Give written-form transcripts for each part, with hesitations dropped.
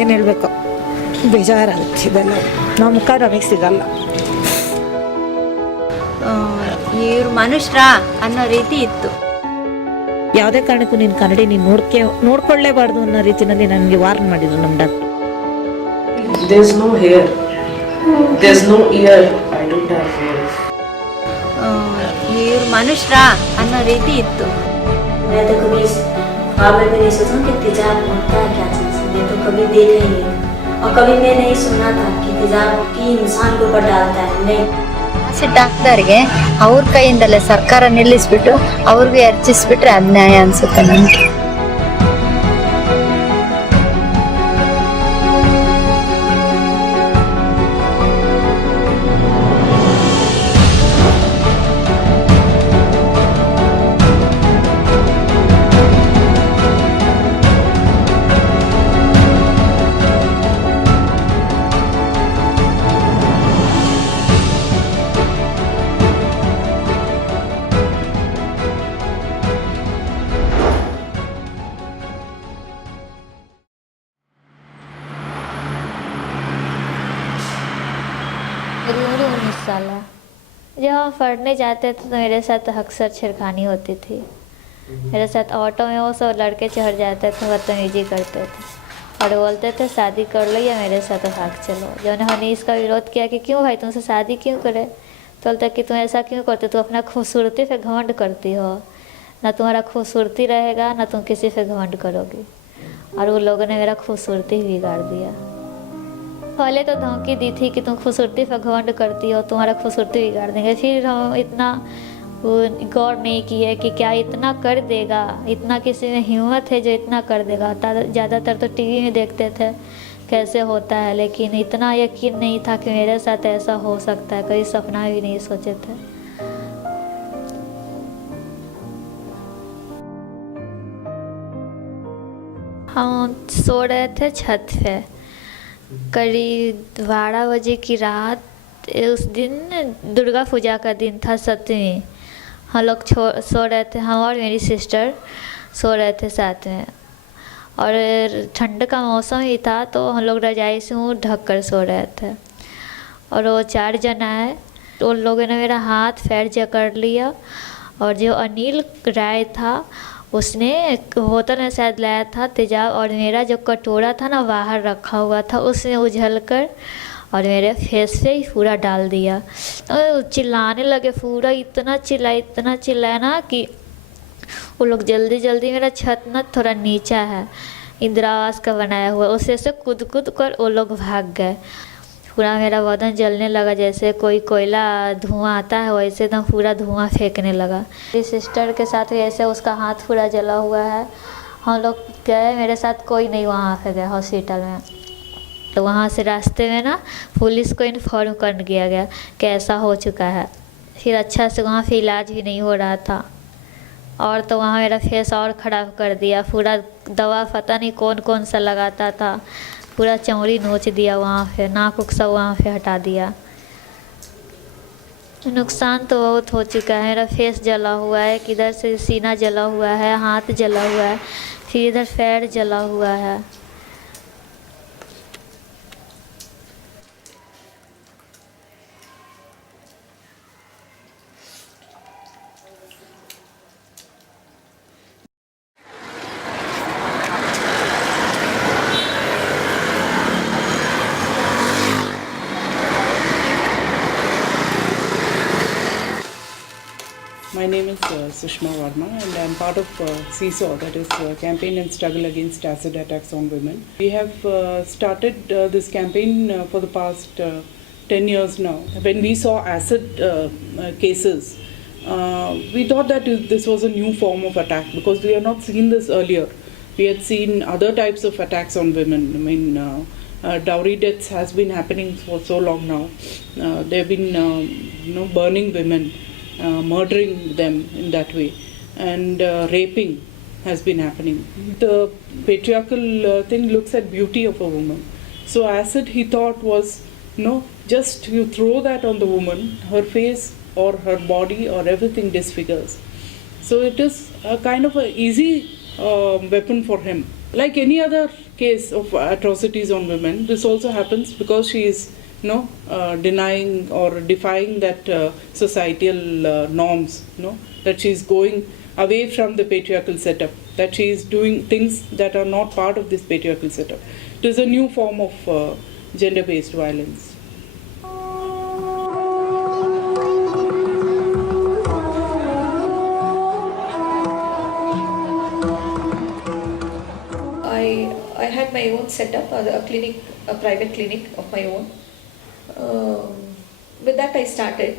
ಏನು ಹೇಳಬೇಕು, ಬೇಜಾರಾಗುತ್ತೆ ಇದೆಲ್ಲ. ನಮ್ಮ ಮುಖ ನಮಗೆ ಸಿಗಲ್ಲ. ಇವ್ರು ಮನುಷ್ಯರಾ ಅನ್ನೋ ರೀತಿ ಇತ್ತು. ಯಾವುದೇ ಕಾರಣಕ್ಕೂ ನೀನು ಕನ್ನಡಿ ನೀನು ನೋಡ್ಕೊಳ್ಳೇಬಾರ್ದು ಅನ್ನೋ ರೀತಿಯಲ್ಲಿ ನನಗೆ ವಾರ್ನ್ ಮಾಡಿದ್ರು ನಮ್ಮ doctor. There's no hair, there's no ear, I don't have hair. ಇವ್ರು ಮನುಷ್ಯರಾ ಅನ್ನೋ ರೀತಿ ಇತ್ತು. मैं तो कभी ख्वाब में भी नहीं सोचा कि तेजाब होता है क्या चीज़, मैं तो कभी देखा ही नहीं और कभी मैं नहीं सुना था कि तेजाब की इंसान के ऊपर डालता है, नहीं. ಆಸಿಡ್ ಹಾಕ್ದವ್ರಿಗೆ ಅವ್ರ ಕೈಯಿಂದಲೇ ಸರ್ಕಾರ ನಿಲ್ಲಿಸ್ಬಿಟ್ಟು ಅವ್ರಿಗೆ ಅರ್ಚಿಸ್ಬಿಟ್ರೆ ಅನ್ಯಾಯ ಅನ್ಸುತ್ತೆ ನನಗೆ. मेरी उम्र 19 साल है। जब हम पढ़ने जाते थे तो मेरे साथ अक्सर छेड़खानी होती थी। मेरे साथ ऑटो में वो सब लड़के चढ़ जाते थे, बदतमीजी करते थे और बोलते थे शादी कर लो या मेरे साथ भाग चलो। जब उन्होंने इसका विरोध किया कि क्यों भाई तुमसे शादी क्यों करे, तो बोलते कि तुम ऐसा क्यों करते, तुम अपना खूबसूरती पे घमंड करती हो, ना तुम्हारा खूबसूरती रहेगा ना तुम किसी पे घमंड करोगी। और वो लोगों ने मेरा खूबसूरती बिगाड़ दिया। पहले तो धमकी दी थी कि तुम खूबसूरती पर घमंड करती हो, तुम्हारा खूबसूरती बिगाड़ देंगे। फिर हम इतना गौर नहीं किए कि क्या इतना कर देगा, इतना किसी में हिम्मत है जो इतना कर देगा। ज़्यादातर तो टीवी में देखते थे कैसे होता है, लेकिन इतना यकीन नहीं था कि मेरे साथ ऐसा हो सकता है, कभी सपना भी नहीं सोचे थे। हम सो रहे थे छत पे, करीब 12 बजे की रात। उस दिन दुर्गा पूजा का दिन था, 7वीं। हम लोग सो रहे थे, हम और मेरी सिस्टर सो रहे थे साथ में, और ठंड का मौसम ही था तो हम लोग रजाई से मुँह ढक कर सो रहे थे। और वो 4 जना है, तो उन लोगों ने मेरा हाथ पैर जकड़ लिया। और जो अनिल राय था उसने बोतल में शायद लाया था तेजाब, और मेरा जो कटोरा था ना बाहर रखा हुआ था, उसने उछल कर और मेरे फेस पे ही पूरा डाल दिया। तो चिल्लाने लगे, पूरा इतना चिल्लाया ना कि वो लोग जल्दी जल्दी, मेरा छत ना थोड़ा नीचा है, इंदिरा आवास का बनाया हुआ, उससे से कूद कर वो लोग भाग गए। पूरा मेरा बदन जलने लगा, जैसे कोई कोयला धुआं आता है वैसे एकदम पूरा धुआं फेंकने लगा। मेरी सिस्टर के साथ भी ऐसे उसका हाथ पूरा जला हुआ है। हम लोग गए, मेरे साथ कोई नहीं वहाँ पे गया हॉस्पिटल में। तो वहाँ से रास्ते में ना पुलिस को इन्फॉर्म कर दिया गया कि ऐसा हो चुका है। फिर अच्छा से वहाँ पे इलाज भी नहीं हो रहा था, और तो वहाँ मेरा फेस और ख़राब कर दिया। पूरा दवा पता नहीं कौन कौन सा लगाता था, पूरा चमड़ी नोच दिया वहाँ पे, नाक उक सब वहाँ पे हटा दिया। नुकसान तो बहुत हो चुका है। मेरा फेस जला हुआ है, किधर से सीना जला हुआ है, हाथ जला हुआ है, फिर इधर पैर जला हुआ है। My name is Sushma Varma, and I'm part of CSAW, that is Campaign and Struggle Against Acid Attacks on Women. We have started this campaign for the past 10 years now. When we saw acid cases, we thought that this was a new form of attack, because we have not seen this earlier. We had seen other types of attacks on women. I mean, dowry deaths has been happening for so long now. They have been burning women, murdering them in that way, and raping has been happening. The patriarchal thing looks at beauty of a woman. So acid, he thought, was just you throw that on the woman, her face or her body or everything disfigures. So it is a kind of an easy weapon for him. Like any other case of atrocities on women, this also happens because she is, denying or defying that societal norms, that she is going away from the patriarchal setup, that she is doing things that are not part of this patriarchal setup. It is a new form of gender-based violence. I had my own setup, a clinic, a private clinic of my own. With that I started.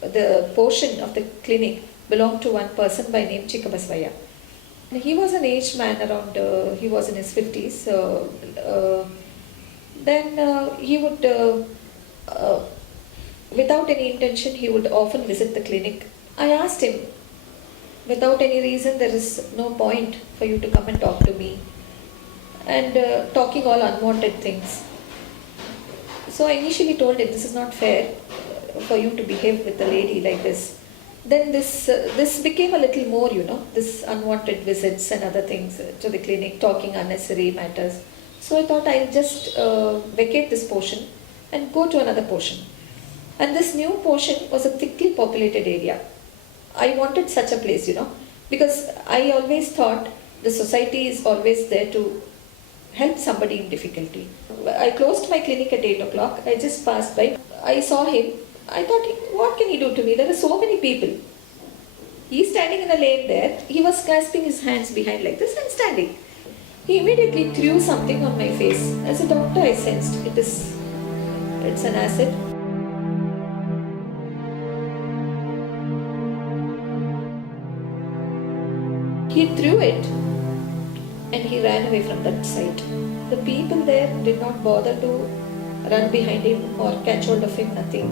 The portion of the clinic belonged to one person by name Chikkabasvaya. He was an aged man around, he was in his 50s. Then he would, without any intention, he would often visit the clinic. I asked him, without any reason, there is no point for you to come and talk to me. And talking all unwanted things. So I initially told him, this is not fair for you to behave with a lady like this. Then this became a little more, this unwanted visits and other things to the clinic, talking unnecessary matters. So I thought I'll just vacate this portion and go to another portion. And this new portion was a thickly populated area. I wanted such a place, because I always thought the society is always there to help somebody in difficulty. I closed my clinic at 8 o'clock. I just passed by. I saw him. I thought, what can he do to me? There are so many people. He's standing in a lane there. He was clasping his hands behind like this and standing. He immediately threw something on my face. As a doctor, I sensed it's an acid. He threw it and he ran away from that site. The people there did not bother to run behind him or catch hold of him, nothing.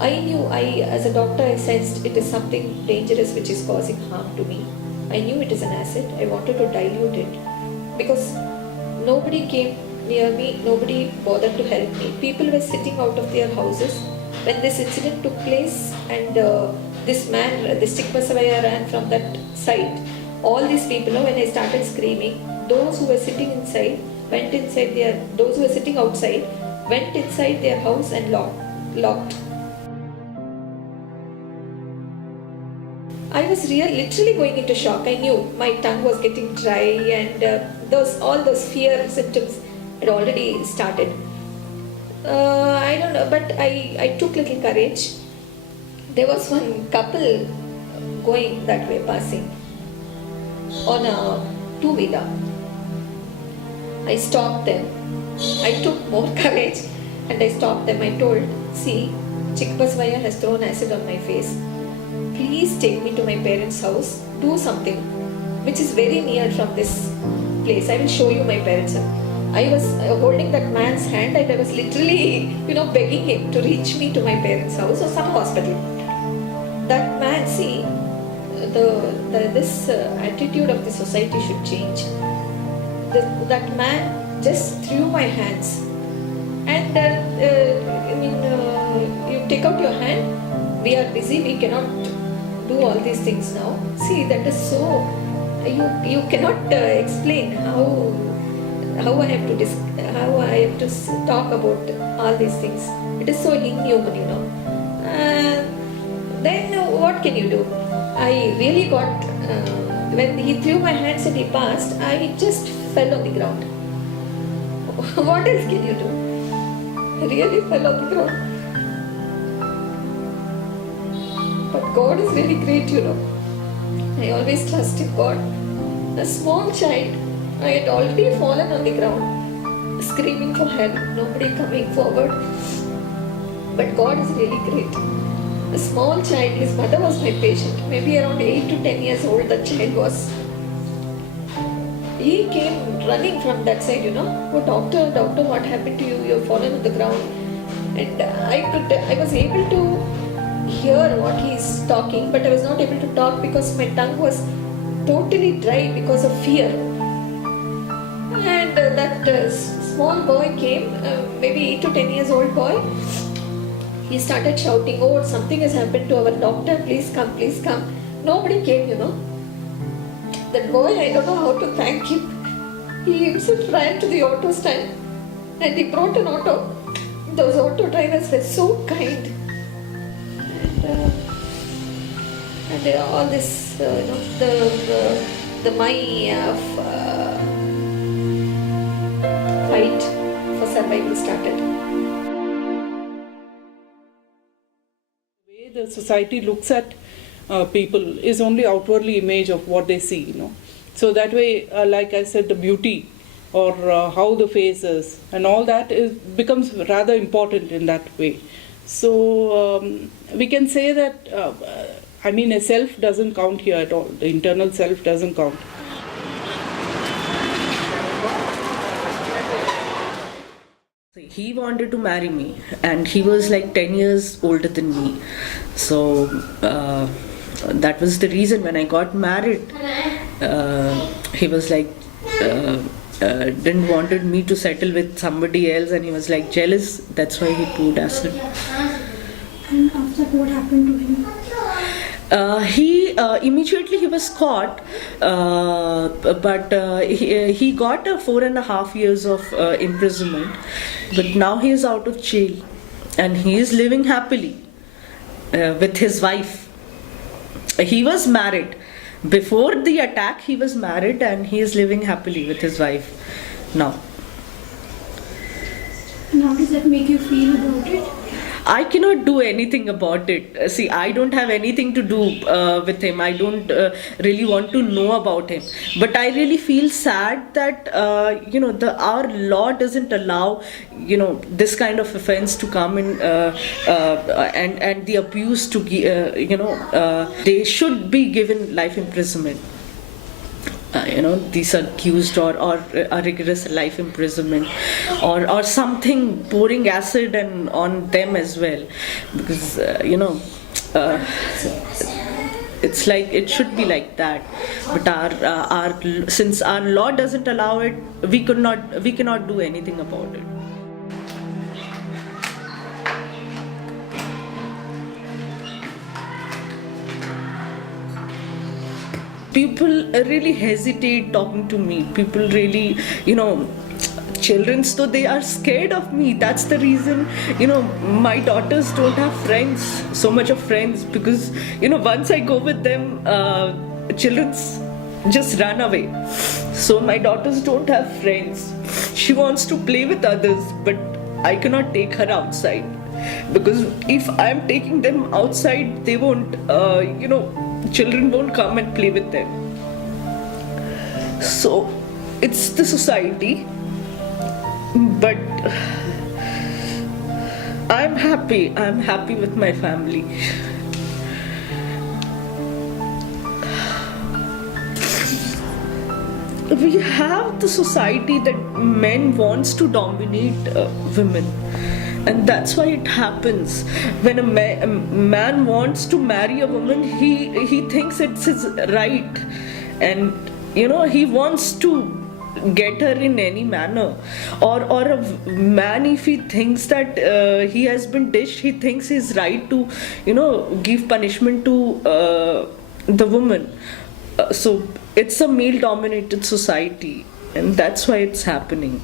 I knew, as a doctor, I sensed it is something dangerous which is causing harm to me. I knew it is an acid. I wanted to dilute it because nobody came near me, nobody bothered to help me. People were sitting out of their houses when this incident took place, and this man, this Chikkabasvaya, ran from that site. All these people, when I started screaming, those who were sitting inside went inside those who were sitting outside went inside their house and locked. I was literally going into shock. I knew my tongue was getting dry, and all those fear symptoms had already started. I don't know, but I took little courage. There was one couple going that way, passing on a two-wheeler. I stopped them. I took more courage and I stopped them. I told, see, Chikkabasvaya has thrown acid on my face. Please take me to my parents' house. Do something which is very near from this place. I will show you my parents. I was holding that man's hand and I was literally, begging him to reach me to my parents' house or some hospital. That man, see, this attitude of the society should change. That man just threw my hands, and you take out your hand. We are busy. We cannot do all these things now. See, that is so. You cannot explain how I have to talk about all these things. It is so inhuman, Then what can you do? I really got, when he threw my hands and he passed, I just fell on the ground. What else can you do? I really fell on the ground. But God is really great, I always trust in God. A small child, I had already fallen on the ground, screaming for help, nobody coming forward. But God is really great. A small child, his mother was my patient, maybe around 8 to 10 years old the child was. He came running from that side, Oh, doctor, what happened to you? You have fallen on the ground. And I was able to hear what he is talking, but I was not able to talk because my tongue was totally dry because of fear. And that small boy came, maybe 8 to 10 years old boy. He started shouting, oh, something has happened to our doctor, please come, please come. Nobody came, That boy, I don't know how to thank him. He himself ran to the auto stand and he brought an auto. Those auto drivers were so kind. And all this, the my fight for survival started. The way the society looks at people is only outwardly image of what they see, you know. So that way, like I said, the beauty or how the face is and all that becomes rather important in that way. So we can say that, a self doesn't count here at all. The internal self doesn't count. He wanted to marry me, and he was like 10 years older than me. So that was the reason when I got married. He was like, didn't wanted me to settle with somebody else, and he was like jealous. That's why he poured acid. And after what happened to him? He immediately he was caught, but he got 4.5 years of imprisonment. But now he is out of jail, and he is living happily with his wife. He was married before the attack. He was married, and he is living happily with his wife now. And how does that make you feel about it? I cannot do anything about it. See, I don't have anything to do with him. I don't really want to know about him. But I really feel sad that our law doesn't allow this kind of offense to come in, and the abuse to they should be given life imprisonment. These accused or a rigorous life imprisonment or something, pouring acid and on them as well, because it's like it should be like that. But our since our law doesn't allow it, we cannot do anything about it. People really hesitate talking to me. People really, children, so they are scared of me. That's the reason, my daughters don't have friends, so much of friends, because, once I go with them, children just run away. So my daughters don't have friends. She wants to play with others, but I cannot take her outside, because if I'm taking them outside, they won't, children won't come and play with them. So it's the society, but I'm happy with my family. We have the society that men wants to dominate women. And that's why it happens. When a man wants to marry a woman, he thinks it's his right, and he wants to get her in any manner. Or a man, if he thinks that he has been dished, he thinks he's right to give punishment to the woman. So it's a male-dominated society, and that's why it's happening.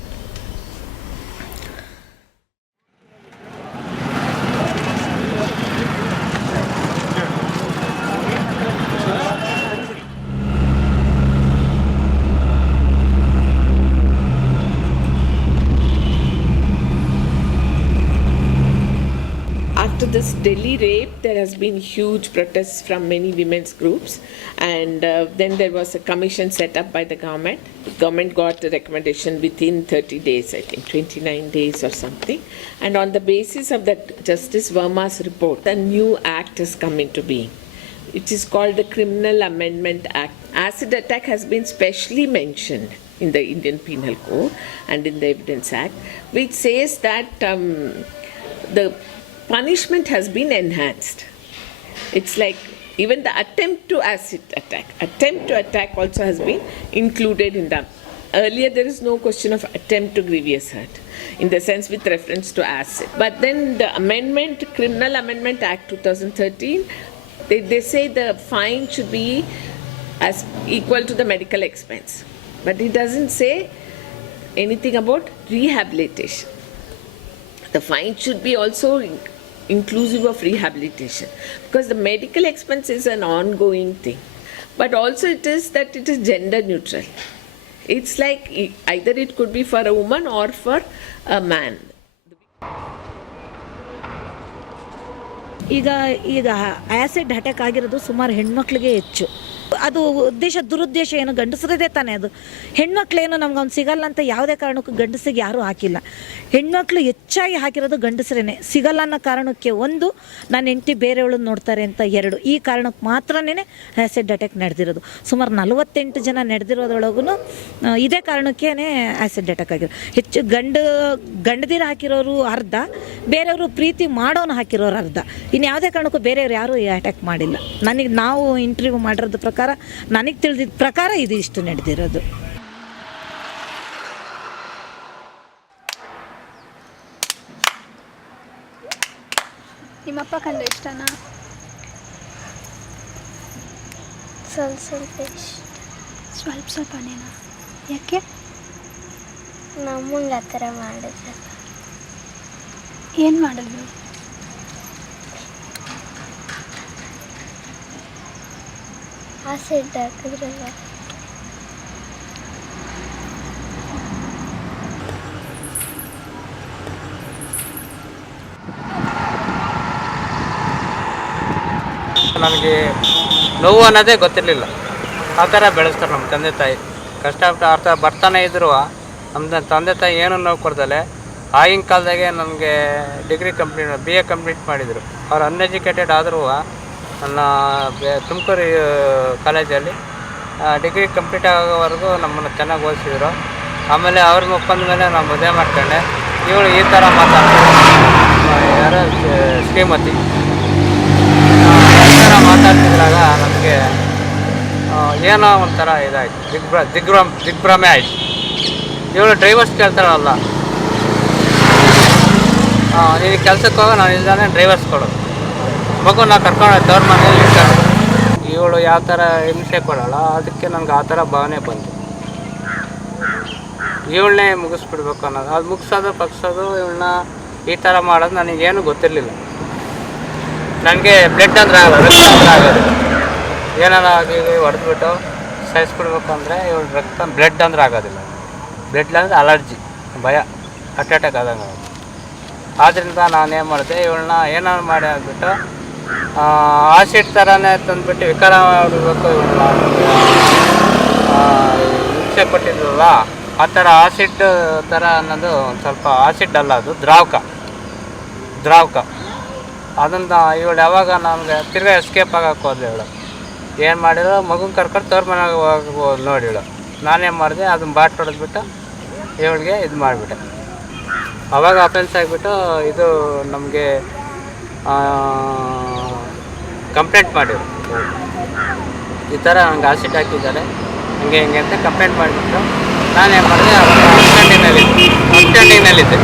After this Delhi rape, there has been huge protests from many women's groups, and then there was a commission set up by the government. The government got a recommendation within 30 days, I think 29 days or something, and on the basis of that Justice Verma's report, a new act has come into being, which is called the Criminal Amendment Act. Acid attack has been specially mentioned in the Indian Penal Code and in the Evidence Act, which says that the punishment has been enhanced. It's like even the attempt to acid attack, attempt to attack also has been included in the. Earlier there is no question of attempt to grievous hurt, in the sense with reference to acid. But then the amendment, Criminal Amendment Act 2013, they say the fine should be as equal to the medical expense. But it doesn't say anything about rehabilitation. The fine should be also inclusive of rehabilitation, because the medical expense is an ongoing thing. But also it is gender neutral. It's like either it could be for a woman or for a man. ಈಗ acid attack ಆಗಿರೋದು ಸುಮಾರು ಹೆಣ್ಮಕ್ಳಿಗೆ ಹೆಚ್ಚು. ಅದು ದುರುದ್ದೇಶ ಏನು, ಗಂಡಸರದೇ ತಾನೇ ಅದು. ಹೆಣ್ಮಕ್ಳೇನು ನಮ್ಗೆ ಅವ್ನು ಸಿಗಲ್ಲ ಅಂತ ಯಾವುದೇ ಕಾರಣಕ್ಕೂ ಗಂಡಸಿಗೆ ಯಾರೂ ಹಾಕಿಲ್ಲ. ಹೆಣ್ಮಕ್ಳು ಹೆಚ್ಚಾಗಿ ಹಾಕಿರೋದು ಗಂಡಸರೇನೆ. ಸಿಗಲ್ಲ ಅನ್ನೋ ಕಾರಣಕ್ಕೆ ಒಂದು, ನನ್ನ ಹೆಂಡತಿ ಬೇರೆಯವಳು ನೋಡ್ತಾರೆ ಅಂತ, ಎರಡು, ಈ ಕಾರಣಕ್ಕೆ ಮಾತ್ರನೇ ಆ್ಯಸಿಡ್ ಅಟ್ಯಾಕ್ ನಡೆದಿರೋದು. ಸುಮಾರು 48 ಜನ ನಡೆದಿರೋದ್ರೊಳಗೂ ಇದೇ ಕಾರಣಕ್ಕೇ ಆ್ಯಸಿಡ್ ಅಟ್ಯಾಕ್ ಆಗಿರೋದು. ಹೆಚ್ಚು ಗಂಡದಿರ ಹಾಕಿರೋರು ಅರ್ಧ, ಬೇರೆಯವರು ಪ್ರೀತಿ ಮಾಡೋನು ಹಾಕಿರೋರು ಅರ್ಧ. ಇನ್ನು ಯಾವುದೇ ಕಾರಣಕ್ಕೂ ಬೇರೆಯವ್ರು ಯಾರೂ ಅಟ್ಯಾಕ್ ಮಾಡಿಲ್ಲ. ನಾವು ಇಂಟರ್ವ್ಯೂ ಮಾಡಿರೋದು ಪ್ರಕಾರ, ನನಗೆ ತಿಳಿದಿದ್ದ ಪ್ರಕಾರ ಇದು ಇಷ್ಟು ನಡೆದಿರೋದು. ನಿಮ್ಮಪ್ಪ ಕಂಡ್ರೆ ಇಷ್ಟನಾ? ಸ್ವಲ್ಪ ಸ್ವಲ್ಪನೇನಾ? ಯಾಕೆ? ನಮ್ಮಂಗೆ ಆ ಥರ ಮಾಡಿದ್ರೆ. ಏನು ಮಾಡಿದ್ರು? ಆಸಿಡ್ ಹಾಕಿದ್ರಲ್ಲ. ನನಗೆ ನೋವು ಅನ್ನೋದೇ ಗೊತ್ತಿರಲಿಲ್ಲ. ಆ ಥರ ಬೆಳೆಸ್ತಾರೆ ನಮ್ಮ ತಂದೆ ತಾಯಿ. ಕಷ್ಟ ಅರ್ಥ ಬರ್ತಾನೆ ಇದ್ರು ನಮ್ಮ ತಂದೆ ತಾಯಿ ಏನೂ ನೋವು ಕೊಡ್ದಲೆ ಆಗಿನ ಕಾಲದಾಗೆ ನನಗೆ ಡಿಗ್ರಿ BA ಕಂಪ್ಲೀಟ್ ಮಾಡಿದರು. ಅವ್ರು ಅನ್ಎಜುಕೇಟೆಡ್ ಆದರೂ ನನ್ನ ತುಮಕೂರು ಕಾಲೇಜಲ್ಲಿ ಡಿಗ್ರಿ ಕಂಪ್ಲೀಟ್ ಆಗೋವರೆಗೂ ನಮ್ಮನ್ನು ಚೆನ್ನಾಗಿ ಓದಿಸಿದ್ರು. ಆಮೇಲೆ ಅವ್ರಿಗೆ ಒಪ್ಪಂದ ಮೇಲೆ ನಾನು ಮದುವೆ ಮಾಡ್ಕೊಂಡೆ. ಇವಳು ಈ ಥರ ಮಾತಾಡ್ತಾರೆ, ಯಾರೋ ಶ್ರೀಮತಿ ಈ ಥರ ಮಾತಾಡ್ತಿದ್ರಾಗ ನಮಗೆ ಏನೋ ಒಂಥರ ಇದಾಯಿತು, ದಿಗ್ಭ್ರಮೆ ಆಯಿತು. ಇವಳು ಡ್ರೈವರ್ಸ್ ಕೇಳ್ತಾರಲ್ಲ, ನೀನು ಕೆಲ್ಸಕ್ಕೆ ಹೋಗೋ, ನಾನು ಇಲ್ದಾನೆ ಡ್ರೈವರ್ಸ್ ಕೊಡೋದು, ಮಗು ನಾ ಕರ್ಕೊಂಡು ತವ್ರ ಮನೇಲಿ ಇರ್ತಾರೆ. ಇವಳು ಯಾವ ಥರ ಹಿಂಸೆ ಕೊಡೋಲ್ಲ, ಅದಕ್ಕೆ ನನಗೆ ಆ ಥರ ಭಾವನೆ ಬಂತು. ಇವಳನ್ನೇ ಮುಗಿಸ್ಬಿಡ್ಬೇಕು ಅನ್ನೋದು. ಅದು ಮುಗಿಸೋದು ಪಗ್ಸೋದು, ಇವಳನ್ನ ಈ ಥರ ಮಾಡೋದು ನನಗೇನು ಗೊತ್ತಿರಲಿಲ್ಲ. ನನಗೆ ಬ್ಲಡ್ ಅಂದರೆ ಆಗೋದು, ರಕ್ತ ಅಂದರೆ ಆಗೋದಿಲ್ಲ. ಏನಾರ ಆಗಿ ಹೊಡೆದ್ಬಿಟ್ಟು ಸಾಯಿಸ್ಬಿಡ್ಬೇಕು ಅಂದರೆ ಇವಳು ರಕ್ತ ಬ್ಲಡ್ ಅಂದರೆ ಆಗೋದಿಲ್ಲ. ಬ್ಲಡ್ ಅಂದರೆ ಅಲರ್ಜಿ, ಭಯ, ಹಾರ್ಟ್ ಅಟ್ಯಾಕ್ ಆದಂಗೆ ಆಗೋದು. ಆದ್ದರಿಂದ ನಾನೇನು ಮಾಡಿದೆ, ಇವಳನ್ನ ಏನಾರು ಮಾಡಿ ಆಗಿಬಿಟ್ಟು ಆಸಿಡ್ ಥರನೇ ತಂದುಬಿಟ್ಟು ವಿಕಾರ ಮಾಡಬೇಕು. ಇವಳನ್ನ ಹಿಂಸೆ ಕೊಟ್ಟಿದ್ರಲ್ಲ, ಆ ಥರ ಆಸಿಡ್ ಥರ ಅನ್ನೋದು ಒಂದು ಸ್ವಲ್ಪ ಆಸಿಡ್ ಅಲ್ಲ, ಅದು ದ್ರಾವಕ. ಅದನ್ನು ಇವಳು ಯಾವಾಗ ನಮಗೆ ತಿರ್ಗಾ ಎಸ್ಕೇಪ್ ಆಗಕ್ಕೆ ಹೋದ್ಲು. ಇವಳು ಏನು ಮಾಡಿದ್ರು, ಮಗುನ ಕರ್ಕೊಂಡು ತವ್ರ ಮನೆಗೆ ಹೋಗಿ ನೋಡಿ. ಇವಳು ನಾನೇನು ಮಾಡಿದೆ, ಅದನ್ನ ಬಾಟ್ ಹೊಡೆದ್ಬಿಟ್ಟು ಇವಳಿಗೆ ಇದು ಮಾಡಿಬಿಟ್ಟೆ. ಅವಾಗ ಅಫೆನ್ಸ್ ಆಗಿಬಿಟ್ಟು ಇದು ನಮಗೆ ಕಂಪ್ಲೇಂಟ್ ಮಾಡಿದ್ರು. ಈ ಥರ ನಂಗೆ ಆಸಿಡ್ ಹಾಕಿದ್ದಾರೆ, ಹಿಂಗೆ ಅಂತ ಕಂಪ್ಲೇಂಟ್ ಮಾಡಿಬಿಟ್ಟು ನಾನೇನು ಮಾಡಿದೆ, ಅಬ್ಸ್ಟ್ಯಾಂಡಿಂಗ್ನಲ್ಲಿದ್ದಾಗ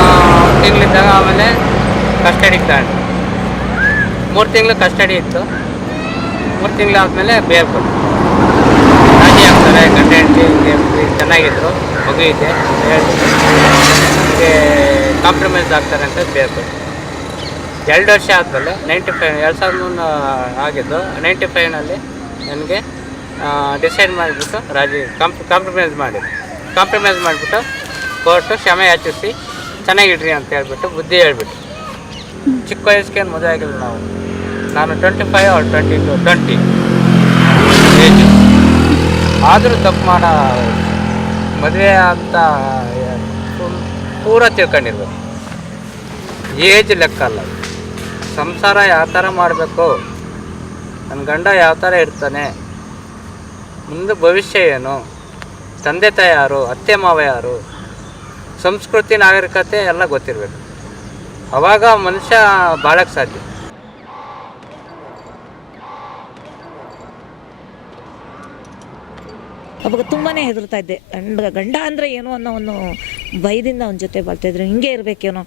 1 ತಿಂಗಳಿದ್ದಾಗ ಆಮೇಲೆ ಕಸ್ಟಡಿಗೆ ತಗೊಂಡು 3 ತಿಂಗಳು ಕಸ್ಟಡಿ ಇತ್ತು. 3 ತಿಂಗಳಾದಮೇಲೆ ಬೇರೆ ಕೊಟ್ಟು ರಾಜಿ ಆಗ್ತಾರೆ. ಗಂಡ ಹೆಂಡತಿ ಹಿಂಗೆ ಚೆನ್ನಾಗಿದ್ರು, ಮಗು ಇದೆ, ಹಿಂಗೆ ಕಾಂಪ್ರಮೈಸ್ ಆಗ್ತಾರೆ ಅಂತ ಬೇರೆ ಕೊಟ್ಟು 2 ವರ್ಷ ಆದಮೇಲೆ 2005 ಆಗಿದ್ದು 95ನಲ್ಲಿ ನನಗೆ ಡಿಸೈಡ್ ಮಾಡಿಬಿಟ್ಟು ಕಾಂಪ್ರಮೈಸ್ ಮಾಡಿಬಿಟ್ಟು ಕೋರ್ಟು ಕ್ಷಮೆ ಯಾಚಿಸಿ ಚೆನ್ನಾಗಿಡ್ರಿ ಅಂತ ಹೇಳ್ಬಿಟ್ಟು ಬುದ್ಧಿ ಹೇಳ್ಬಿಟ್ಟು. ಚಿಕ್ಕ ವಯಸ್ಸಿಗೆ ಮದುವೆ ಆಗಿಲ್ಲ ನಾವು. ನಾನು 25 or 20 ಏಜು. ಆದರೂ ತಪ್ಪು ಮಾಡೋ ಮದುವೆ ಅಂತ ಪೂರ ತಿಳ್ಕೊಂಡಿರ್ಬೇಕು. ಏಜ್ ಲೆಕ್ಕ ಅಲ್ಲ. ಸಂಸಾರ ಯಾವ ಥರ ಮಾಡಬೇಕು, ನನ್ನ ಗಂಡ ಯಾವ ಥರ ಇರ್ತಾನೆ, ಮುಂದೆ ಭವಿಷ್ಯ ಏನು, ತಂದೆ ತಾಯಿ ಯಾರು, ಅತ್ತೆ ಮಾವ ಯಾರು, ಸಂಸ್ಕೃತಿ ನಾಗರಿಕತೆ ಎಲ್ಲ ಗೊತ್ತಿರಬೇಕು. ಆವಾಗ ಮನುಷ್ಯ ಬಾಳಕ್ಕೆ ಸಾಧ್ಯ. ಅವಾಗ ತುಂಬಾ ಹೆದರ್ತಾ ಇದ್ದೆ. ಗಂಡ ಅಂದರೆ ಏನೋ ಅನ್ನೋ ಒಂದು ಭಯದಿಂದ ಅವನ ಜೊತೆ ಬಾಳ್ತಾಯಿದ್ರು. ಹಿಂಗೆ ಇರಬೇಕೇನೋ.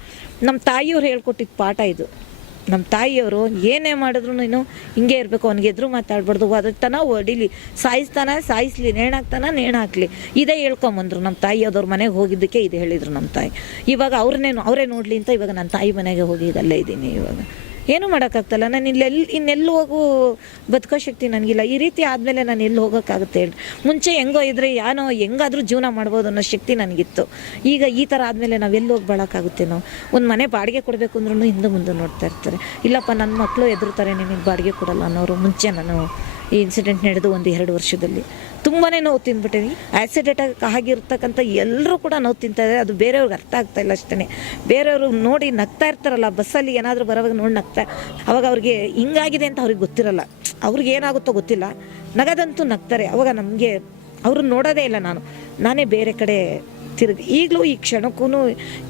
ನಮ್ಮ ತಾಯಿಯವ್ರು ಹೇಳ್ಕೊಟ್ಟಿದ್ದ ಪಾಠ ಇದು. ನಮ್ಮ ತಾಯಿಯವರು ಏನೇ ಮಾಡಿದ್ರು ನೀನು ಹಿಂಗೆ ಇರಬೇಕು, ಅವ್ನಿಗೆ ಎದುರು ಮಾತಾಡ್ಬಾರ್ದು, ಅದಕ್ತಾನ ಹೊಡಿಲಿ, ಸಾಯಿಸ್ಲಿ, ನೇಣು ಹಾಕಲಿ, ಇದೇ ಹೇಳ್ಕೊಂಬಂದ್ರು ನಮ್ಮ ತಾಯಿಯವ್ರ ಮನೆಗೆ ಹೋಗಿದ್ದಕ್ಕೆ ಇದು ಹೇಳಿದರು ನಮ್ಮ ತಾಯಿ. ಇವಾಗ ಅವರೇ ನೋಡಲಿ ಅಂತ ಇವಾಗ ನನ್ನ ತಾಯಿ ಮನೆಗೆ ಹೋಗಿ ಇದಲ್ಲೇ ಇದ್ದೀನಿ. ಇವಾಗ ಏನೂ ಮಾಡೋಕ್ಕಾಗ್ತಲ್ಲ, ನಾನು ಇನ್ನೆಲ್ಲಿ ಹೋಗು ಬದುಕೋ ಶಕ್ತಿ ನನಗಿಲ್ಲ. ಈ ರೀತಿ ಆದಮೇಲೆ ನಾನು ಎಲ್ಲಿ ಹೋಗೋಕ್ಕಾಗುತ್ತೆ ಹೇಳಿ. ಮುಂಚೆ ಹೆಂಗೋ ಇದ್ರೆ ಹೆಂಗಾದರೂ ಜೀವನ ಮಾಡ್ಬೋದು ಅನ್ನೋ ಶಕ್ತಿ ನನಗಿತ್ತು. ಈಗ ಈ ಥರ ಆದಮೇಲೆ ನಾವು ಎಲ್ಲಿ ಹೋಗಿ ಬಾಳೋಕ್ಕಾಗುತ್ತೆ? ನಾವು ಒಂದು ಮನೆ ಬಾಡಿಗೆ ಕೊಡಬೇಕು ಅಂದ್ರೂ ಹಿಂದೆ ಮುಂದೆ ನೋಡ್ತಾ ಇರ್ತಾರೆ. ಇಲ್ಲಪ್ಪ ನನ್ನ ಮಕ್ಕಳು ಎದುರ್ತಾರೆ, ನಿನಗೆ ಬಾಡಿಗೆ ಕೊಡಲ್ಲ ಅನ್ನೋರು. ಮುಂಚೆ ನಾನು ಈ ಇನ್ಸಿಡೆಂಟ್ ನಡೆದು 1-2 ವರ್ಷದಲ್ಲಿ ತುಂಬಾ ನೋವು ತಿಂದ್ಬಿಟ್ಟಿನಿ. ಆ್ಯಸಿಡ್ ಅಟ್ಯಾಕ್ ಆಗಿರ್ತಕ್ಕಂಥ ಎಲ್ಲರೂ ಕೂಡ ನೋವು ತಿಂತಾಯಿದ್ದಾರೆ. ಅದು ಬೇರೆಯವ್ರಿಗೆ ಅರ್ಥ ಆಗ್ತಾಯಿಲ್ಲ ಅಷ್ಟೇ. ಬೇರೆಯವರು ನೋಡಿ ನಗ್ತಾ ಇರ್ತಾರಲ್ಲ, ಬಸ್ಸಲ್ಲಿ ಏನಾದರೂ ಬರೋವಾಗ ನೋಡಿ ನಗ್ತಾ, ಅವಾಗ ಅವ್ರಿಗೆ ಹಿಂಗಾಗಿದೆ ಅಂತ ಅವ್ರಿಗೆ ಗೊತ್ತಿರಲ್ಲ, ಅವ್ರಿಗೆ ಏನಾಗುತ್ತೋ ಗೊತ್ತಿಲ್ಲ, ನಗದಂತೂ ನಗ್ತಾರೆ. ಅವಾಗ ನಮಗೆ ಅವ್ರನ್ನ ನೋಡೋದೇ ಇಲ್ಲ, ನಾನೇ ಬೇರೆ ಕಡೆ ತಿರುಗಿ. ಈಗಲೂ ಈ ಕ್ಷಣಕ್ಕೂ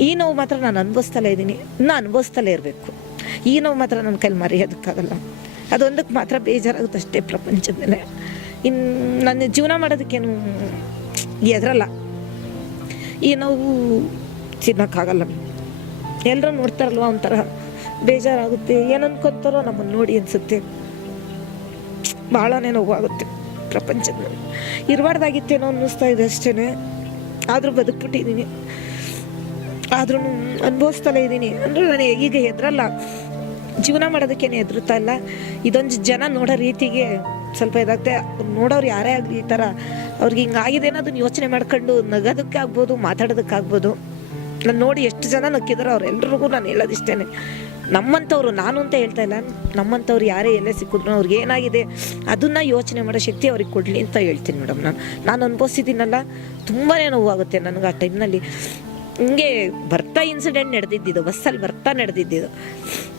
ಈ ನೋವು ಮಾತ್ರ ನಾನು ಅನುಭವಿಸ್ತಲೇ ಇದ್ದೀನಿ, ಇನ್ನೂ ಅನುಭವಿಸ್ತಲೇ ಇರಬೇಕು. ಈ ನೋವು ಮಾತ್ರ ನನ್ನ ಕೈಲಿ ಮರೆಯೋದಕ್ಕಾಗಲ್ಲ. ಅದೊಂದಕ್ಕೆ ಮಾತ್ರ ಬೇಜಾರಾಗುತ್ತೆ ಅಷ್ಟೇ ಪ್ರಪಂಚದ ಮೇಲೆ. ಇನ್ನು ನನ್ನ ಜೀವನ ಮಾಡೋದಕ್ಕೇನು ಎದುರಲ್ಲ. ಈ ನೋವು ತಿನ್ನೋಕ್ಕಾಗಲ್ಲ. ಎಲ್ಲರೂ ನೋಡ್ತಾರಲ್ವ, ಒಂಥರ ಬೇಜಾರಾಗುತ್ತೆ. ಏನು ಅನ್ಕೊತಾರೋ ನಮ್ಮನ್ನು ನೋಡಿ ಅನಿಸುತ್ತೆ. ಭಾಳನೇ ನೋವಾಗುತ್ತೆ ಪ್ರಪಂಚದ ಮೇಲೆ. ಇರಬಾರ್ದಾಗಿತ್ತೇನೋ ಅನ್ನಿಸ್ತಾ ಇದೆ ಅಷ್ಟೇ. ಆದರೂ ಬದುಕ್ಬಿಟ್ಟಿದ್ದೀನಿ, ಆದ್ರೂ ಅನುಭವಿಸ್ತಲೇ ಇದ್ದೀನಿ. ಅಂದರೆ ನಾನು ಈಗ ಹೆದರಲ್ಲ, ಜೀವನ ಮಾಡೋದಕ್ಕೇನೆ ಹೆದರುತ್ತಾ ಇಲ್ಲ. ಇದೊಂದು ಜನ ನೋಡೋ ರೀತಿಗೆ ಸ್ವಲ್ಪ ಇದಾಗುತ್ತೆ. ನೋಡೋರು ಯಾರೇ ಆಗಲಿ ಈ ಥರ ಅವ್ರಿಗೆ ಹಿಂಗಾಗಿದೆ ಅನ್ನೋದನ್ನ ಯೋಚನೆ ಮಾಡ್ಕೊಂಡು ನಗೋದಕ್ಕೆ ಆಗ್ಬೋದು, ಮಾತಾಡೋದಕ್ಕಾಗ್ಬೋದು. ನಾನು ನೋಡಿ ಎಷ್ಟು ಜನ ನಕ್ಕಿದಾರೋ ಅವ್ರೆಲ್ರಿಗೂ ನಾನು ಹೇಳೋದಿಷ್ಟೇ, ನಮ್ಮಂಥವ್ರು, ನಾನು ಅಂತ ಹೇಳ್ತಾ ಇಲ್ಲ, ನಮ್ಮಂಥವ್ರು ಯಾರೇ ಎಲ್ಲೇ ಸಿಕ್ಕಿದ್ರು ಅವ್ರಿಗೆ ಏನಾಗಿದೆ ಅದನ್ನು ಯೋಚನೆ ಮಾಡೋ ಶಕ್ತಿ ಅವ್ರಿಗೆ ಕೊಡಲಿ ಅಂತ ಹೇಳ್ತೀನಿ ಮೇಡಮ್. ನಾನು ಅನುಭವಿಸಿದ್ದೀನಲ್ಲ, ತುಂಬಾ ನೋವಾಗುತ್ತೆ ನನಗೆ ಆ ಟೈಮ್ನಲ್ಲಿ. ಹಿಂಗೆ ಬರ್ತಾ ಇನ್ಸಿಡೆಂಟ್ ನಡೆದಿದ್ದು, ಬಸ್ಸಲ್ಲಿ ಬರ್ತಾ ನಡೆದಿದ್ದು.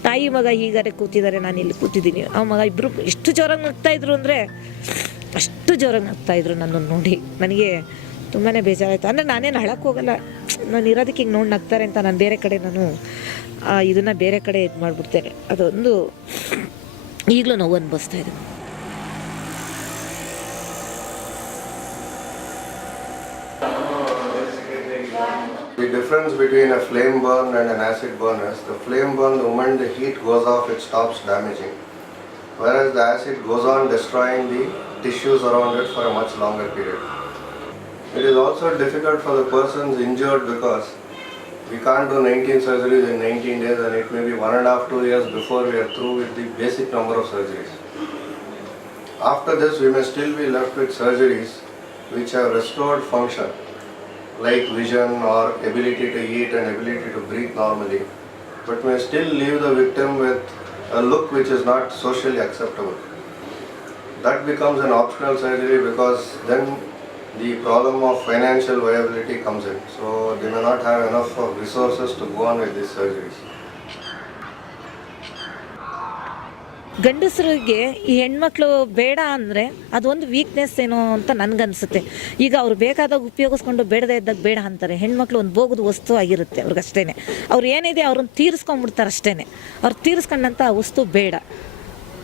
ತಾಯಿ ಮಗ ಹೀಗಾರೆ ಕೂತಿದ್ದಾರೆ, ನಾನು ಇಲ್ಲಿ ಕೂತಿದ್ದೀನಿ. ಆ ಮಗ ಇಬ್ಬರು ಎಷ್ಟು ಜೋರಾಗಿ ನಗ್ತಾಯಿದ್ರು ಅಂದರೆ ಅಷ್ಟು ಜೋರಾಗಿ ನಗ್ತಾಯಿದ್ರು ನನ್ನನ್ನು ನೋಡಿ. ನನಗೆ ತುಂಬಾ ಬೇಜಾರಾಯಿತು. ಅಂದರೆ ನಾನೇನು ಅಳಕ್ಕೆ ಹೋಗಲ್ಲ, ನಾನು ಇರೋದಕ್ಕೆ ಹಿಂಗೆ ನೋಡಿ ನಗ್ತಾರೆ ಅಂತ ನಾನು ಬೇರೆ ಕಡೆ ಇದನ್ನು ಬೇರೆ ಕಡೆ ಇದು ಮಾಡಿಬಿಡ್ತೇನೆ. ಅದೊಂದು ಈಗಲೂ ನೋವು ಅನುಭವಿಸ್ತಾ ಇದ್ದೀನಿ. The difference between a flame burn and an acid burn is the flame burn, the moment the heat goes off, it stops damaging, whereas the acid goes on destroying the tissues around it for a much longer period. It is also difficult for the persons injured because we can't do 19 surgeries in 19 days, and it may be 1.5-2 years before we are through with the basic number of surgeries. After this, we may still be left with surgeries which have restored function, like vision or ability to eat and ability to breathe normally, but may still leave the victim with a look which is not socially acceptable. That becomes an optional surgery because then the problem of financial viability comes in. So they may not have enough of resources to go on with these surgeries. ಗಂಡಸರಿಗೆ ಈ ಹೆಣ್ಮಕ್ಳು ಬೇಡ ಅಂದರೆ ಅದೊಂದು ವೀಕ್ನೆಸ್ ಏನೋ ಅಂತ ನನಗನ್ಸುತ್ತೆ. ಈಗ ಅವ್ರು ಬೇಕಾದಾಗ ಉಪಯೋಗಿಸ್ಕೊಂಡು ಬೇಡದೇ ಇದ್ದಾಗ ಬೇಡ ಅಂತಾರೆ. ಹೆಣ್ಮಕ್ಳು ಒಂದು ಭೋಗದ ವಸ್ತು ಆಗಿರುತ್ತೆ ಅವ್ರಿಗಷ್ಟೇ. ಅವ್ರು ಏನಿದೆ ಅವ್ರನ್ನ ತೀರಿಸ್ಕೊಂಡ್ಬಿಡ್ತಾರೆ ಅಷ್ಟೇ. ಅವ್ರು ತೀರಿಸ್ಕೊಂಡಂಥ ವಸ್ತು ಬೇಡ.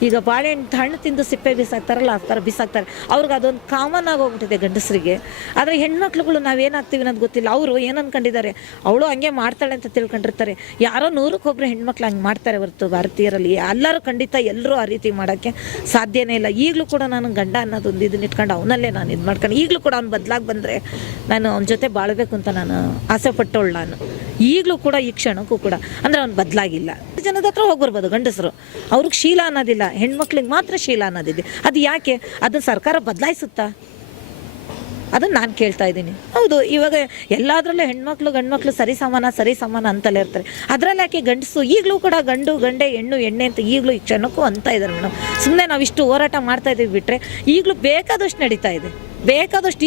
ಈಗ ಬಾಳೆಹಣ್ಣು ಹಣ್ಣು ತಿಂದು ಸಿಪ್ಪೆ ಬಿಸಾಕ್ತಾರಲ್ಲ, ಆ ಥರ ಬಿಸಾಕ್ತಾರೆ. ಅವ್ರಿಗೆ ಅದೊಂದು ಕಾಮನ್ ಆಗೋಗ್ಬಿಟ್ಟಿದೆ ಗಂಡಸರಿಗೆ. ಆದರೆ ಹೆಣ್ಮಕ್ಳುಗಳು ನಾವೇನಾಗ್ತೀವಿ ಅನ್ನೋದು ಗೊತ್ತಿಲ್ಲ. ಅವರು ಏನು ಅಂದ್ಕೊಂಡಿದ್ದಾರೆ, ಅವಳು ಹಂಗೆ ಮಾಡ್ತಾಳೆ ಅಂತ ತಿಳ್ಕೊಂಡಿರ್ತಾರೆ. ಯಾರೋ 100ಕ್ಕೆ ಹೆಣ್ಮಕ್ಳು ಹಂಗೆ ಮಾಡ್ತಾರೆ ಹೊರತು ಭಾರತೀಯರಲ್ಲಿ ಎಲ್ಲರೂ ಖಂಡಿತ ಎಲ್ಲರೂ ಆ ರೀತಿ ಮಾಡೋಕ್ಕೆ ಸಾಧ್ಯನೇ ಇಲ್ಲ. ಈಗಲೂ ಕೂಡ ನಾನು ಗಂಡ ಅನ್ನೋದೊಂದು ಇದನ್ನ ಇಟ್ಕೊಂಡು ಅವನಲ್ಲೇ ನಾನು ಇದು ಮಾಡ್ಕೊಂಡು, ಈಗಲೂ ಕೂಡ ಅವ್ನು ಬದಲಾಗಿ ಬಂದರೆ ನಾನು ಅವನ ಜೊತೆ ಬಾಳಬೇಕು ಅಂತ ನಾನು ಆಸೆ ಪಟ್ಟವಳು. ನಾನು ಈಗಲೂ ಕೂಡ ಈ ಕ್ಷಣಕ್ಕೂ ಕೂಡ ಅಂದರೆ ಅವ್ನು ಬದಲಾಗಿಲ್ಲ. ಜನದ ಹತ್ರ ಹೋಗಿ ಬರ್ಬೋದು ಗಂಡಸರು, ಅವ್ರಿಗೆ ಶೀಲ ಅನ್ನೋದಿಲ್ಲ, ಹೆಣ್ಮಕ್ಳಿಗೆ ಮಾತ್ರ ಶೀಲ ಅನ್ನೋದಿದೆ. ಅದು ಯಾಕೆ? ಅದನ್ನು ಸರ್ಕಾರ ಬದಲಾಯಿಸುತ್ತಾ? ಅದನ್ನು ನಾನು ಕೇಳ್ತಾ ಇದ್ದೀನಿ. ಹೌದು, ಇವಾಗ ಎಲ್ಲದರಲ್ಲೂ ಹೆಣ್ಮಕ್ಳು ಗಂಡ್ಮಕ್ಳು ಸರಿ ಸಮಾನ ಅಂತಲೇ ಇರ್ತಾರೆ. ಅದರಲ್ಲಿ ಯಾಕೆ ಗಂಡಸು ಈಗಲೂ ಕೂಡ ಗಂಡೆ ಹೆಣ್ಣು ಎಣ್ಣೆ ಅಂತ ಈಗಲೂ ಈ ಕ್ಷಣಕ್ಕೂ ಅಂತ ಇದ್ದಾರೆ ಮೇಡಮ್. ಸುಮ್ಮನೆ ನಾವಿಷ್ಟು ಹೋರಾಟ ಮಾಡ್ತಾ ಇದ್ದೀವಿ ಬಿಟ್ಟರೆ ಈಗಲೂ ಬೇಕಾದಷ್ಟು ನಡೀತಾ ಇದೆ,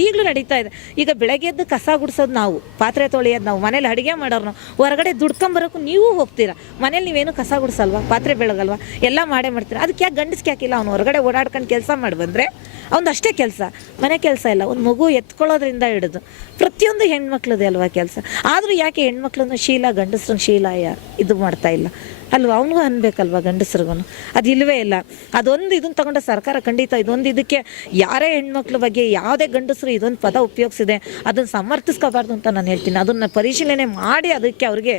ಈಗಲೂ ನಡೀತಾ ಇದೆ. ಈಗ ಬೆಳಗ್ಗೆ ಎದ್ದು ಕಸ ಗುಡಿಸೋದು ನಾವು, ಪಾತ್ರೆ ತೊಳೆಯೋದು ನಾವು, ಮನೇಲಿ ಅಡುಗೆ ಮಾಡೋರು ನಾವು, ಹೊರಗಡೆ ದುಡ್ಕೊಂಬರೋಕ್ಕೂ ನೀವು ಹೋಗ್ತೀರಾ. ಮನೇಲಿ ನೀವೇನು ಕಸ ಗುಡಿಸಲ್ವಾ, ಪಾತ್ರೆ ಬೆಳಗಲ್ವಾ, ಎಲ್ಲ ಮಾಡೇ ಮಾಡ್ತೀರಾ. ಅದಕ್ಕೆ ಯಾಕೆ ಗಂಡಸ್ಗೆ ಹಾಕಿಲ್ಲ? ಅವ್ನು ಹೊರಗಡೆ ಓಡಾಡ್ಕೊಂಡು ಕೆಲಸ ಮಾಡಿ ಬಂದರೆ ಅವ್ನು ಅಷ್ಟೇ ಕೆಲಸ, ಮನೆ ಕೆಲಸ ಇಲ್ಲ. ಒಂದು ಮಗು ಎತ್ಕೊಳ್ಳೋದ್ರಿಂದ ಹಿಡಿದು ಪ್ರತಿಯೊಂದು ಹೆಣ್ಮಕ್ಳದೇ ಅಲ್ವಾ ಕೆಲಸ. ಆದರೂ ಯಾಕೆ ಹೆಣ್ಮಕ್ಳನ್ನ ಶೀಲ, ಗಂಡಸ್ರನ್ನ ಶೀಲ ಇದು ಮಾಡ್ತಾ ಇಲ್ಲ? ಅಲ್ವಾ, ಅವನಿಗೂ ಅನ್ಬೇಕಲ್ವ ಗಂಡಸ್ರಿಗೂ. ಅದು ಇಲ್ಲವೇ ಇಲ್ಲ. ಅದೊಂದು ಇದನ್ನು ತಗೊಂಡ ಸರ್ಕಾರ ಖಂಡಿತ ಇದೊಂದು ಇದಕ್ಕೆ ಯಾರೇ ಹೆಣ್ಮಕ್ಳ ಬಗ್ಗೆ ಯಾವುದೇ ಗಂಡಸರು ಇದೊಂದು ಪದ ಉಪಯೋಗಿಸಿದೆ ಅದನ್ನು ಸಮರ್ಥಿಸ್ಕೋಬಾರ್ದು ಅಂತ ನಾನು ಹೇಳ್ತೀನಿ. ಅದನ್ನು ಪರಿಶೀಲನೆ ಮಾಡಿ ಅದಕ್ಕೆ ಅವ್ರಿಗೆ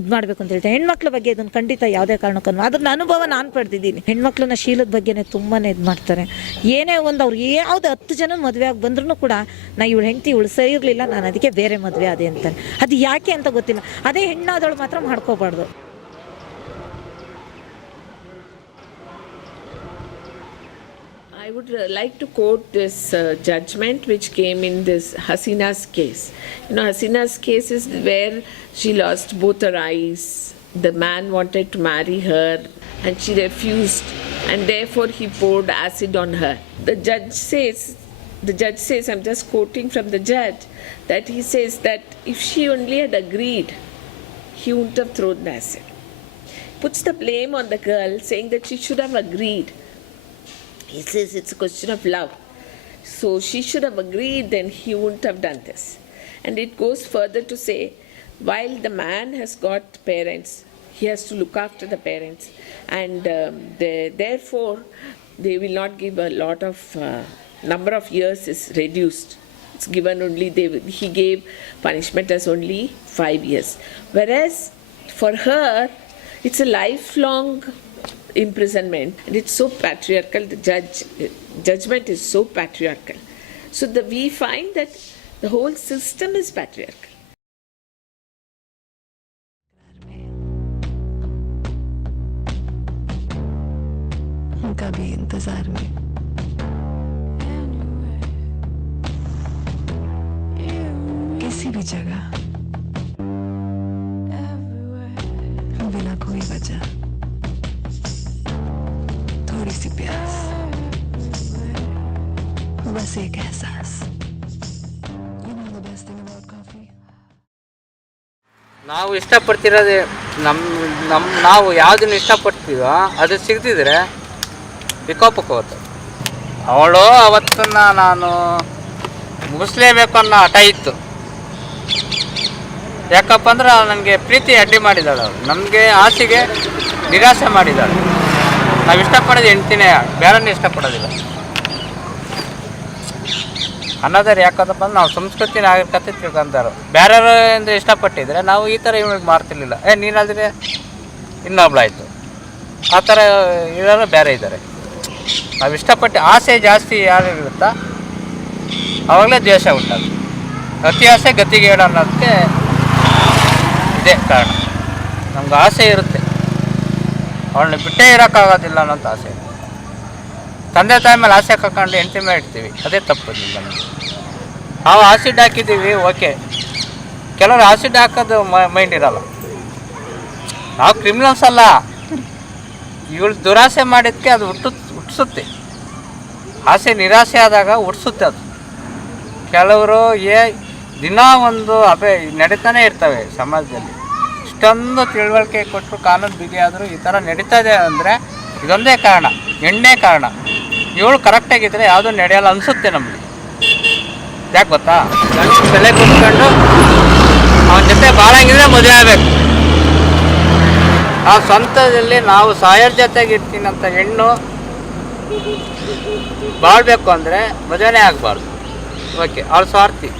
ಇದು ಮಾಡಬೇಕು ಅಂತ ಹೇಳ್ತೀನಿ. ಹೆಣ್ಮಕ್ಳ ಬಗ್ಗೆ ಇದನ್ನು ಖಂಡಿತ ಯಾವುದೇ ಕಾರಣಕ್ಕೂ ಅದನ್ನ ಅನುಭವ ನಾನು ಪಡೆದಿದ್ದೀನಿ. ಹೆಣ್ಮಕ್ಳನ್ನ ಶೀಲದ ಬಗ್ಗೆನೇ ತುಂಬಾ ಇದು ಮಾಡ್ತಾರೆ. ಏನೇ ಒಂದು ಅವ್ರು ಯಾವುದೇ 10 ಜನ ಮದುವೆ ಆಗಿ ಬಂದ್ರೂ ಕೂಡ ನಾ ಇವಳು ಹೆಂಡತಿ ಇವಳು ಸರಿ ಇರಲಿಲ್ಲ, ನಾನು ಅದಕ್ಕೆ ಬೇರೆ ಮದುವೆ ಅದೇ ಅಂತಾರೆ. ಅದು ಯಾಕೆ ಅಂತ ಗೊತ್ತಿಲ್ಲ. ಅದೇ ಹೆಣ್ಣಾದವಳು ಮಾತ್ರ ಮಾಡ್ಕೋಬಾರ್ದು. I would like to quote this judgment which came in this Hasina's case. You know, Hasina's case is where she lost both her eyes. The man wanted to marry her and she refused, and therefore he poured acid on her. The judge says, I'm just quoting from the judge, that he says that if she only had agreed, he wouldn't have thrown the acid. Puts the blame on the girl, saying that she should have agreed. He says it's a question of love. So she should have agreed, then he wouldn't have done this. And it goes further to say, while the man has got parents, he has to look after the parents. And therefore, they will not give a lot of, number of years is reduced. It's given only, he gave punishment as only 5 years. Whereas for her, it's a lifelong imprisonment, and it's so patriarchal. The judgment is so patriarchal. So we find that the whole system is patriarchal. उनका भी इंतजार में किसी भी जगह बिना कोई वजह थोड़ी सी प्यास, बस एक एहसास. You know the best thing about coffee? ನಾವು ಇಷ್ಟಪಡ್ತಿರೋದು ನಾವು ಯಾವುದನ್ನು ಇಷ್ಟಪಡ್ತೀವೋ ಅದು ಸಿಗ್ತಿದ್ರೆ ವಿಕೋಪಕ್ಕೆ ಹೋಗುತ್ತೆ. ಅವಳು ಅವತ್ತನ್ನ ನಾನು ಮುಗಿಸ್ಲೇಬೇಕು ಅನ್ನೋ ಹಠ ಇತ್ತು. ಯಾಕಪ್ಪ ಅಂದ್ರೆ ನನಗೆ ಪ್ರೀತಿ ಅಡ್ಡಿ ಮಾಡಿದ್ದಾಳೆ ಅವಳು, ನಮಗೆ ಆಸೆಗೆ ನಿರಾಸೆ ಮಾಡಿದ್ದಾಳೆ. ನಾವು ಇಷ್ಟಪಡೋದು ಹೆಣ್ತಿನೇ, ಬೇರೆನೇ ಇಷ್ಟಪಡೋದಿಲ್ಲ ಅನ್ನೋದಾರೆ. ಯಾಕಂದಪ್ಪ ಅಂದ್ರೆ ನಾವು ಸಂಸ್ಕೃತಿ ನಾಗರಿಕತೆ ತಿಳ್ಕೊಂತಾರೋ. ಬೇರೆಯವರು ಅಂದರೆ ಇಷ್ಟಪಟ್ಟಿದ್ರೆ ನಾವು ಈ ಥರ ಇವಳಿಗೆ ಮಾಡ್ತಿರ್ಲಿಲ್ಲ. ನೀನಾದರೆ ಇನ್ನೊಬ್ಳಾಯಿತು ಆ ಥರ ಇರೋರು ಬೇರೆ ಇದ್ದಾರೆ. ನಾವು ಇಷ್ಟಪಟ್ಟು ಆಸೆ ಜಾಸ್ತಿ ಯಾರಿರುತ್ತಾ ಆವಾಗಲೇ ದ್ವೇಷ ಉಂಟಾಗುತ್ತೆ. ಅತಿ ಆಸೆ ಗತಿಗೆ ಹೇಳು ಅನ್ನೋದಕ್ಕೆ ಇದೇ ಕಾರಣ. ನಮ್ಗೆ ಆಸೆ ಇರುತ್ತೆ, ಅವಳನ್ನ ಬಿಟ್ಟೇ ಇರೋಕ್ಕಾಗೋದಿಲ್ಲ ಅನ್ನೋಂಥ ಆಸೆ. ತಂದೆ ತಾಯಿ ಮೇಲೆ ಆಸೆ ಹಾಕೊಂಡು ಹೆಂಡತಿ ಮೇಲೆ ಇಡ್ತೀವಿ, ಅದೇ ತಪ್ಪೋದಿಲ್ಲ ನಮಗೆ. ನಾವು ಆಸಿಡ್ ಹಾಕಿದ್ದೀವಿ ಓಕೆ, ಕೆಲವರು ಆಸಿಡ್ ಹಾಕೋದು ಮೈಂಡ್ ಇರೋಲ್ಲ. ನಾವು ಕ್ರಿಮಿನಲ್ಸ್ ಅಲ್ಲ, ಇವಳು ದುರಾಸೆ ಮಾಡಿದ್ದಕ್ಕೆ ಅದು ಹುಟ್ಟಿಸುತ್ತೆ. ಆಸೆ ನಿರಾಸೆ ಆದಾಗ ಹುಟ್ಟಿಸುತ್ತೆ ಅದು. ಕೆಲವರು ದಿನ ಒಂದು ನಡೀತಾನೆ ಇರ್ತವೆ ಸಮಾಜದಲ್ಲಿ. ಇಷ್ಟೊಂದು ತಿಳುವಳಿಕೆ ಕೊಟ್ಟರು, ಕಾನೂನು ಬಿಗಿಯಾದರೂ ಈ ಥರ ನಡೀತಾ ಇದೆ ಅಂದರೆ ಇದೊಂದೇ ಕಾರಣ, ಎಣ್ಣೆ ಕಾರಣ. ಇವಳು ಕರೆಕ್ಟಾಗಿದ್ದರೆ ಯಾವುದೂ ನಡೆಯಲ್ಲ ಅನಿಸುತ್ತೆ ನಮಗೆ. ಯಾಕೆ ಗೊತ್ತಾ, ಗಂಡು ಬೆಲೆ ಕೊಟ್ಕೊಂಡು ಅವನ ಜೊತೆ ಬಾಳಂಗಿದ್ರೆ ಮದುವೆ ಆಗಬೇಕು. ಆ ಸ್ವಂತದಲ್ಲಿ ನಾವು ಸಾಯರ್ ಜೊತೆಗೆ ಇರ್ತೀನಿ ಅಂತ ಹೆಣ್ಣು ಬಾಳ್ಬೇಕು ಅಂದರೆ ಮದುವೆನೇ ಆಗಬಾರ್ದು. ಓಕೆ, ಅವಳು ಸ್ವಾರ್ಥಿ,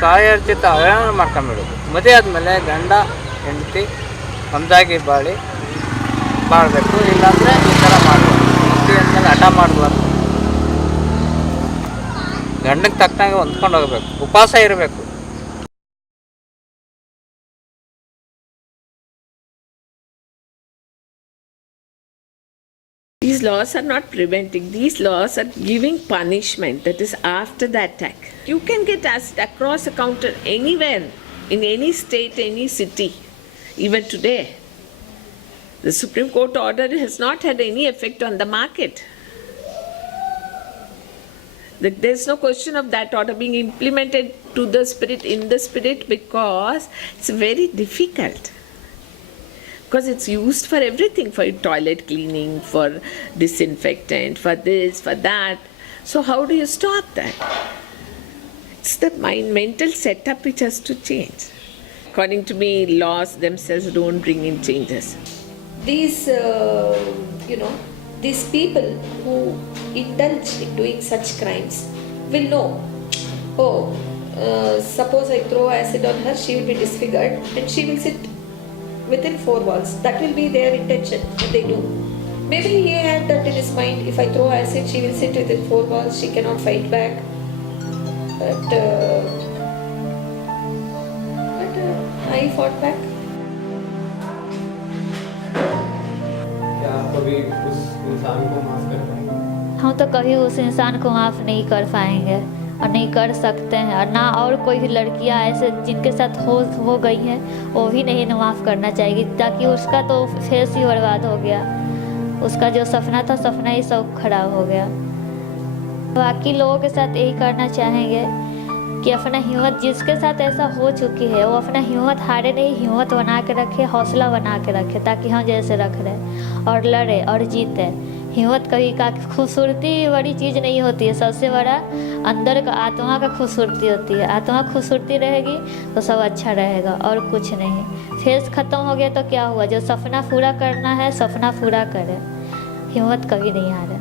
ಸಾಯರ್ ಜೊತೆ ಅವೇನೋ ಮಾಡ್ಕೊಂಬಿಡೋದು. ಮದುವೆ ಆದಮೇಲೆ ಗಂಡ ಹೆಂಡತಿ ಒಂದಾಗಿ ಬಾಳಬೇಕು. ಇಲ್ಲಾಂದರೆ ಈ ಥರ ಮಾಡಬಾರ್ದು. ಮದುವೆ ಅಂದಮೇಲೆ ಹಠ ಮಾಡಬಾರ್ದು. ಗಂಡಕ್ಕೆ ತಕ್ಕನಾಗೆ ಹೊಂದ್ಕೊಂಡು ಹೋಗಬೇಕು, ಉಪವಾಸ ಇರಬೇಕು. These laws are not preventing, these laws are giving punishment, that is after the attack. You can get acid across a counter anywhere, in any state, any city, even today. The Supreme Court order has not had any effect on the market. There's no question of that order being implemented in the spirit, because it's very difficult. Because it's used for everything, for toilet cleaning, for disinfectant, for this, for that. So how do you stop that? It's the mental setup which has to change. According to me, laws themselves don't bring in changes. these, these people who indulge in doing such crimes will know, suppose I throw acid on her, she will be disfigured and she will sit within four walls. That will be their intention when they do. Maybe he had that in his mind, if I throw acid, she will sit within four walls, she cannot fight back. But I fought back. क्या आप कभी उस इंसान को माफ कर पाएंगे? हम तो कभी उस इंसान को माफ़ नहीं कर पाएंगे और नहीं कर सकते हैं, और ना और कोई भी लड़कियां ऐसे जिनके साथ हो गई हैं वो भी नहीं माफ़ करना चाहिए, ताकि उसका तो फेस ही बर्बाद हो गया, उसका जो सपना था सपना ही सब खराब हो गया। बाकी लोगों के साथ यही करना चाहेंगे कि अपना हिम्मत, जिसके साथ ऐसा हो चुकी है वो अपना हिम्मत हारे नहीं, हिम्मत बना के रखे, हौसला बना के रखे, ताकि हम जैसे रख रहे और लड़े और जीते। हिम्मत कभी का खूबसूरती बड़ी चीज़ नहीं होती है, सबसे बड़ा अंदर का आत्मा का खूबसूरती होती है। आत्मा खूबसूरती रहेगी तो सब अच्छा रहेगा और कुछ नहीं। फेस ख़त्म हो गया तो क्या हुआ, जो सपना पूरा करना है सपना पूरा करे, हिम्मत कभी नहीं हारे।